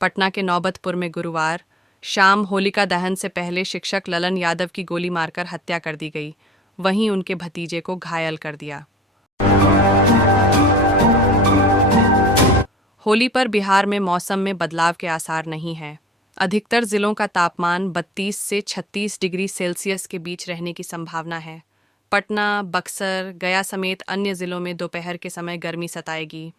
पटना के नौबतपुर में गुरुवार शाम होलिका दहन से पहले शिक्षक ललन यादव की गोली मारकर हत्या कर दी गई। वहीं उनके भतीजे को घायल कर दिया। होली पर बिहार में मौसम में बदलाव के आसार नहीं हैं। अधिकतर जिलों का तापमान 32 से 36 डिग्री सेल्सियस के बीच रहने की संभावना है। पटना, बक्सर, गया समेत अन्य जिलों में दोपहर के समय गर्मी सताएगी।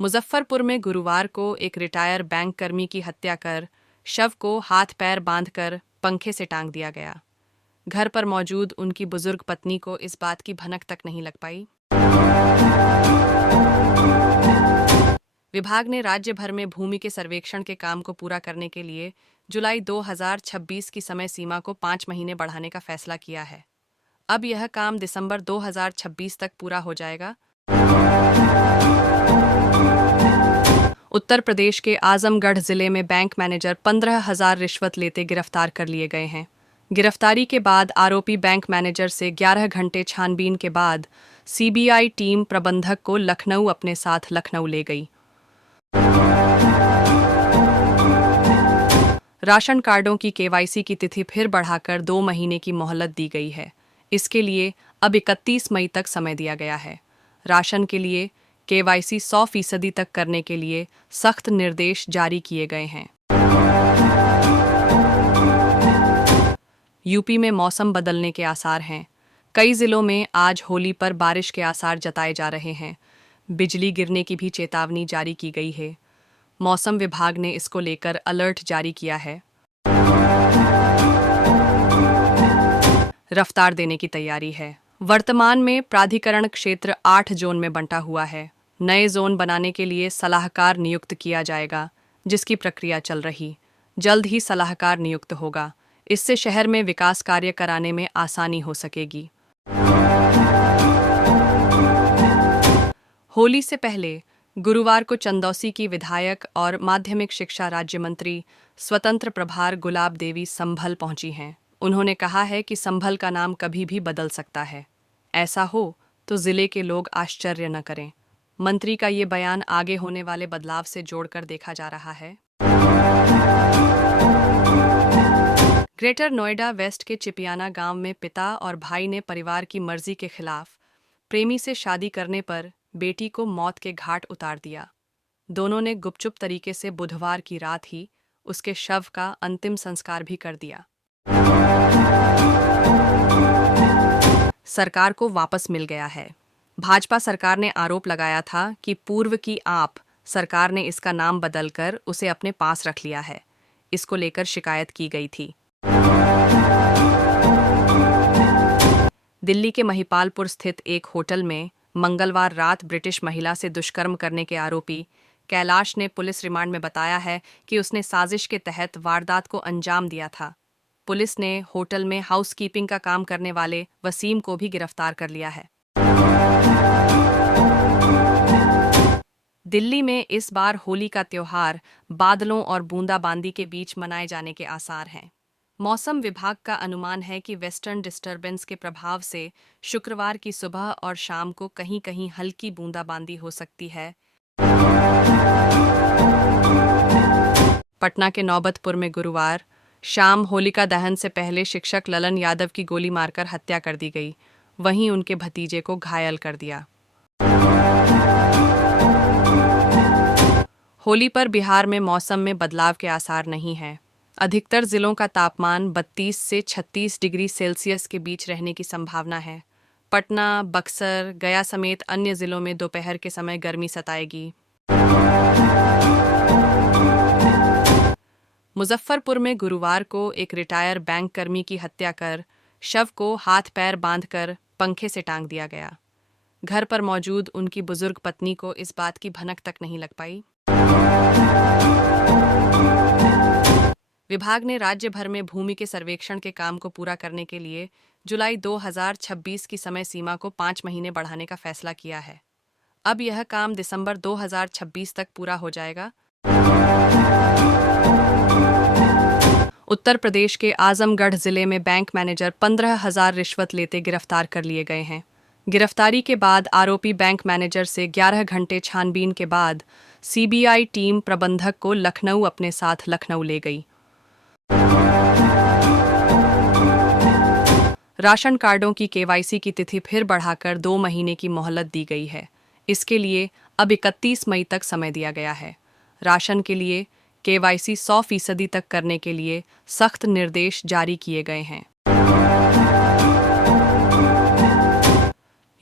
मुजफ्फरपुर में गुरुवार को एक रिटायर बैंक कर्मी की हत्या कर शव को हाथ पैर बांधकर पंखे से टांग दिया गया। घर पर मौजूद उनकी बुजुर्ग पत्नी को इस बात की भनक तक नहीं लग पाई। विभाग ने राज्य भर में भूमि के सर्वेक्षण के काम को पूरा करने के लिए जुलाई 2026 की समय सीमा को 5 महीने बढ़ाने का फैसला किया है। अब यह काम दिसंबर 2026 तक पूरा हो जाएगा। उत्तर प्रदेश के आजमगढ़ जिले में बैंक मैनेजर 15,000 रिश्वत लेते गिरफ्तार कर लिए गए हैं। गिरफ्तारी के बाद आरोपी बैंक मैनेजर से 11 घंटे छानबीन के बाद सीबीआई टीम प्रबंधक को लखनऊ अपने साथ लखनऊ ले गई। राशन कार्डों की केवाईसी की तिथि फिर बढ़ाकर 2 महीने की मोहलत दी गई है। इसके लिए अब 31 मई तक समय दिया गया है। राशन के लिए केवाईसी 100% तक करने के लिए सख्त निर्देश जारी किए गए हैं। यूपी में मौसम बदलने के आसार हैं। कई जिलों में आज होली पर बारिश के आसार जताए जा रहे हैं। बिजली गिरने की भी चेतावनी जारी की गई है। मौसम विभाग ने इसको लेकर अलर्ट जारी किया है। रफ्तार देने की तैयारी है। वर्तमान में प्राधिकरण क्षेत्र 8 जोन में बंटा हुआ है। नए जोन बनाने के लिए सलाहकार नियुक्त किया जाएगा, जिसकी प्रक्रिया चल रही। जल्द ही सलाहकार नियुक्त होगा। इससे शहर में विकास कार्य कराने में आसानी हो सकेगी। होली से पहले गुरुवार को चंदौसी की विधायक और माध्यमिक शिक्षा राज्य मंत्री स्वतंत्र प्रभार गुलाब देवी संभल पहुंची हैं। उन्होंने कहा है कि संभल का नाम कभी भी बदल सकता है। ऐसा हो तो जिले के लोग आश्चर्य न करें। मंत्री का ये बयान आगे होने वाले बदलाव से जोड़कर देखा जा रहा है। ग्रेटर नोएडा वेस्ट के चिपियाना गांव में पिता और भाई ने परिवार की मर्जी के खिलाफ प्रेमी से शादी करने पर बेटी को मौत के घाट उतार दिया। दोनों ने गुपचुप तरीके से बुधवार की रात ही उसके शव का अंतिम संस्कार भी कर दिया। सरकार को वापस मिल गया है। भाजपा सरकार ने आरोप लगाया था कि पूर्व की आप सरकार ने इसका नाम बदलकर उसे अपने पास रख लिया है। इसको लेकर शिकायत की गई थी। दिल्ली के महिपालपुर स्थित एक होटल में मंगलवार रात ब्रिटिश महिला से दुष्कर्म करने के आरोपी कैलाश ने पुलिस रिमांड में बताया है कि उसने साजिश के तहत वारदात को अंजाम दिया था। पुलिस ने होटल में हाउसकीपिंग का काम करने वाले वसीम को भी गिरफ्तार कर लिया है। दिल्ली में इस बार होली का त्योहार बादलों और बूंदाबांदी के बीच मनाए जाने के आसार हैं। मौसम विभाग का अनुमान है कि वेस्टर्न डिस्टर्बेंस के प्रभाव से शुक्रवार की सुबह और शाम को कहीं-कहीं हल्की बूंदाबांदी हो सकती है। पटना के नौबतपुर में गुरुवार शाम होलिका दहन से पहले शिक्षक ललन यादव की गोली मारकर हत्या कर दी गई। वहीं उनके भतीजे को घायल कर दिया। होली पर बिहार में मौसम में बदलाव के आसार नहीं हैं। अधिकतर जिलों का तापमान 32 से 36 डिग्री सेल्सियस के बीच रहने की संभावना है। पटना, बक्सर, गया समेत अन्य जिलों में दोपहर के समय गर्मी सताएगी। मुजफ्फरपुर में गुरुवार को एक रिटायर बैंक कर्मी की हत्या कर शव को हाथ पैर बांधकर पंखे से टांग दिया गया। घर पर मौजूद उनकी बुजुर्ग पत्नी को इस बात की भनक तक नहीं लग पाई। विभाग ने राज्य भर में भूमि के सर्वेक्षण के काम को पूरा करने के लिए जुलाई 2026 की समय सीमा को 5 महीने बढ़ाने का फैसला किया है। अब यह काम दिसंबर 2026 तक पूरा हो जाएगा। उत्तर प्रदेश के आजमगढ़ जिले में बैंक मैनेजर 15,000 रिश्वत लेते गिरफ्तार कर लिए गए हैं। गिरफ्तारी के बाद आरोपी बैंक मैनेजर से 11 घंटे छानबीन के बाद सीबीआई टीम प्रबंधक को लखनऊ अपने साथ लखनऊ ले गई। राशन कार्डों की केवाईसी की तिथि फिर बढ़ाकर 2 महीने की मोहलत दी गई है। इसके लिए अब 31 मई तक समय दिया गया है। राशन के लिए केवाईसी 100% तक करने के लिए सख्त निर्देश जारी किए गए हैं।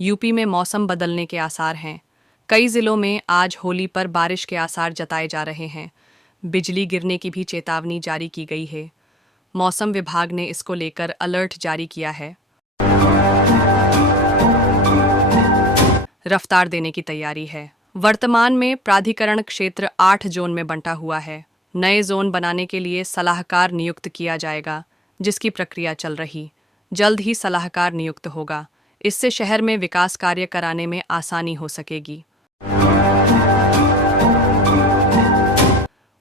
यूपी में मौसम बदलने के आसार हैं। कई जिलों में आज होली पर बारिश के आसार जताए जा रहे हैं। बिजली गिरने की भी चेतावनी जारी की गई है। मौसम विभाग ने इसको लेकर अलर्ट जारी किया है। रफ्तार देने की तैयारी है। वर्तमान में प्राधिकरण क्षेत्र 8 जोन में बंटा हुआ है। नए जोन बनाने के लिए सलाहकार नियुक्त किया जाएगा, जिसकी प्रक्रिया चल रही। जल्द ही सलाहकार नियुक्त होगा। इससे शहर में विकास कार्य कराने में आसानी हो सकेगी।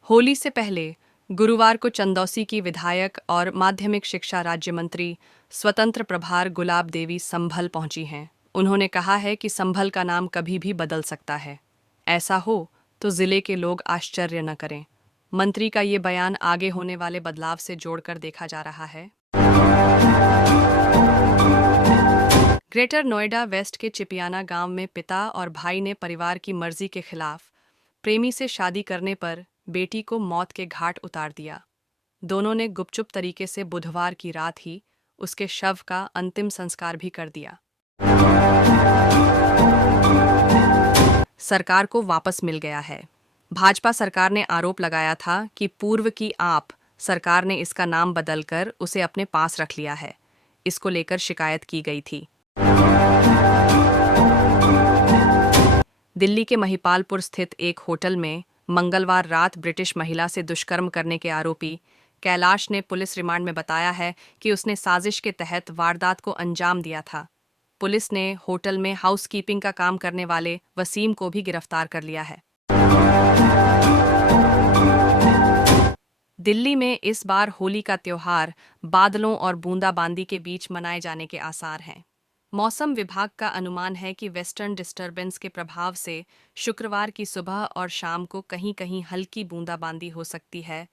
होली से पहले गुरुवार को चंदौसी की विधायक और माध्यमिक शिक्षा राज्य मंत्री स्वतंत्र प्रभार गुलाब देवी संभल पहुंची हैं। उन्होंने कहा है कि संभल का नाम कभी भी बदल सकता है। ऐसा हो तो जिले के लोग आश्चर्य न करें। मंत्री का ये बयान आगे होने वाले बदलाव से जोड़कर देखा जा रहा है। ग्रेटर नोएडा वेस्ट के चिपियाना गांव में पिता और भाई ने परिवार की मर्जी के खिलाफ प्रेमी से शादी करने पर बेटी को मौत के घाट उतार दिया। दोनों ने गुपचुप तरीके से बुधवार की रात ही उसके शव का अंतिम संस्कार भी कर दिया। सरकार को वापस मिल गया है। भाजपा सरकार ने आरोप लगाया था कि पूर्व की आप सरकार ने इसका नाम बदलकर उसे अपने पास रख लिया है। इसको लेकर शिकायत की गई थी। दिल्ली के महिपालपुर स्थित एक होटल में मंगलवार रात ब्रिटिश महिला से दुष्कर्म करने के आरोपी कैलाश ने पुलिस रिमांड में बताया है कि उसने साजिश के तहत वारदात को अंजाम दिया था। पुलिस ने होटल में हाउसकीपिंग का काम करने वाले वसीम को भी गिरफ्तार कर लिया है। दिल्ली में इस बार होली का त्योहार बादलों और बूंदाबांदी के बीच मनाए जाने के आसार हैं। मौसम विभाग का अनुमान है कि वेस्टर्न डिस्टर्बेंस के प्रभाव से शुक्रवार की सुबह और शाम को कहीं-कहीं हल्की बूंदाबांदी हो सकती है।